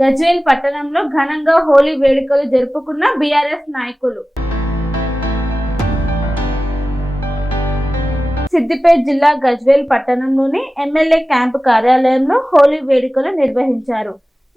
గజ్వేల్ పట్టణంలో ఘనంగా హోలీ వేడుకలు జరుపుకున్న బీఆర్ఎస్ నాయకులు. సిద్దిపేట జిల్లా గజ్వేల్ పట్టణంలోని ఎమ్మెల్యే క్యాంపు కార్యాలయంలో హోలీ వేడుకలు నిర్వహించారు.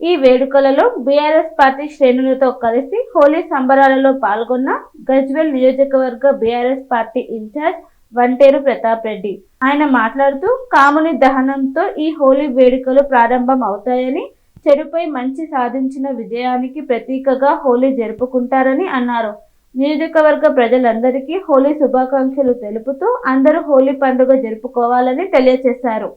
ఈ వేడుకలలో బీఆర్ఎస్ పార్టీ శ్రేణులతో కలిసి హోలీ సంబరాలలో పాల్గొన్న గజ్వేల్ నియోజకవర్గ BRS party incharge Vanteru Pratap Reddy. ఆయన మాట్లాడుతూ కాముని దహనంతో ఈ హోలీ వేడుకలు ప్రారంభం అవుతాయని, చెడుపై మంచి సాధించిన విజయానికి ప్రతీకగా హోలీ జరుపుకుంటారని అన్నారు. నియోజకవర్గ ప్రజలందరికీ హోలీ శుభాకాంక్షలు తెలుపుతూ అందరూ హోలీ పండుగ జరుపుకోవాలని తెలియజేశారు.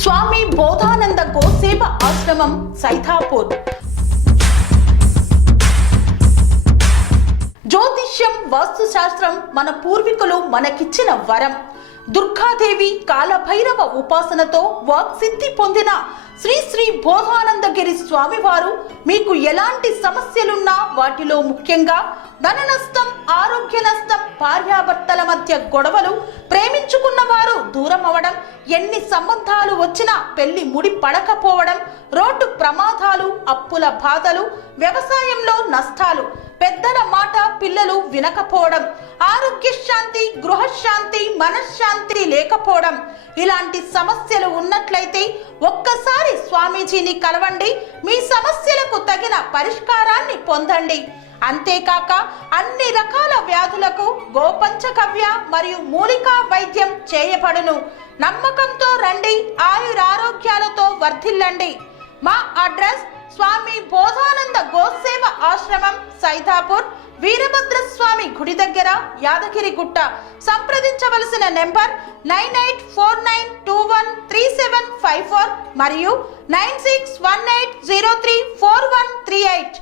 స్వామి బోధానంద గోసేవ ఆశ్రమం సైథాపూర్. జ్యోతిష్యం, వాస్తుశాస్త్రం మన పూర్వీకులు మనకిచ్చిన వరం. దుర్గాదేవి, కాలభైరవ ఉపాసనతో వాక్సిద్ధి పొందిన శ్రీ శ్రీ బోధానందగిరి స్వామివారు మీకు ఎలాంటి సమస్యలున్నా, వాటిలో ముఖ్యంగా ధన నష్టం, ఆరోగ్య నష్టం, భార్యాభర్తల మధ్య గొడవలు, ప్రేమించుకున్న వారు దూరం అవడం, ఎన్ని సంబంధాలు వచ్చినా పెళ్లి ముడి పడకపోవడం, రోడ్డు ప్రమాదాలు, అప్పుల బాధలు, వ్యవసాయంలో నష్టాలు, పెద్దల మాట పిల్లలు వినకపోవడం, ఆరోగ్య శాంతి, గృహశాంతి, మనశ్శాంతి లేకపోవడం, ఇలాంటి సమస్యలు ఉన్నట్లయితే ఒక్కసారి స్వామీజీని కలవండి. మీ సమస్యలకు తగిన పరిష్కారాన్ని పొందండి. అంతేకాక అన్ని రకాల వ్యాధులకు గోపంచకవ్య మరియు మూలికా వైద్యం చేయబడును. నమ్మకంతో రండి, ఆయురారోగ్యాలతో వర్ధిల్లండి. మా అడ్రస్ స్వామి బోధానంద గోసేవ ఆశ్రమం సైథాపూర్, వీరభద్రస్వామి గుడి దగ్గర, యాదగిరిగుట్ట. సంప్రదించవలసిన నెంబర్ 9849213754 మరియు 9618034138.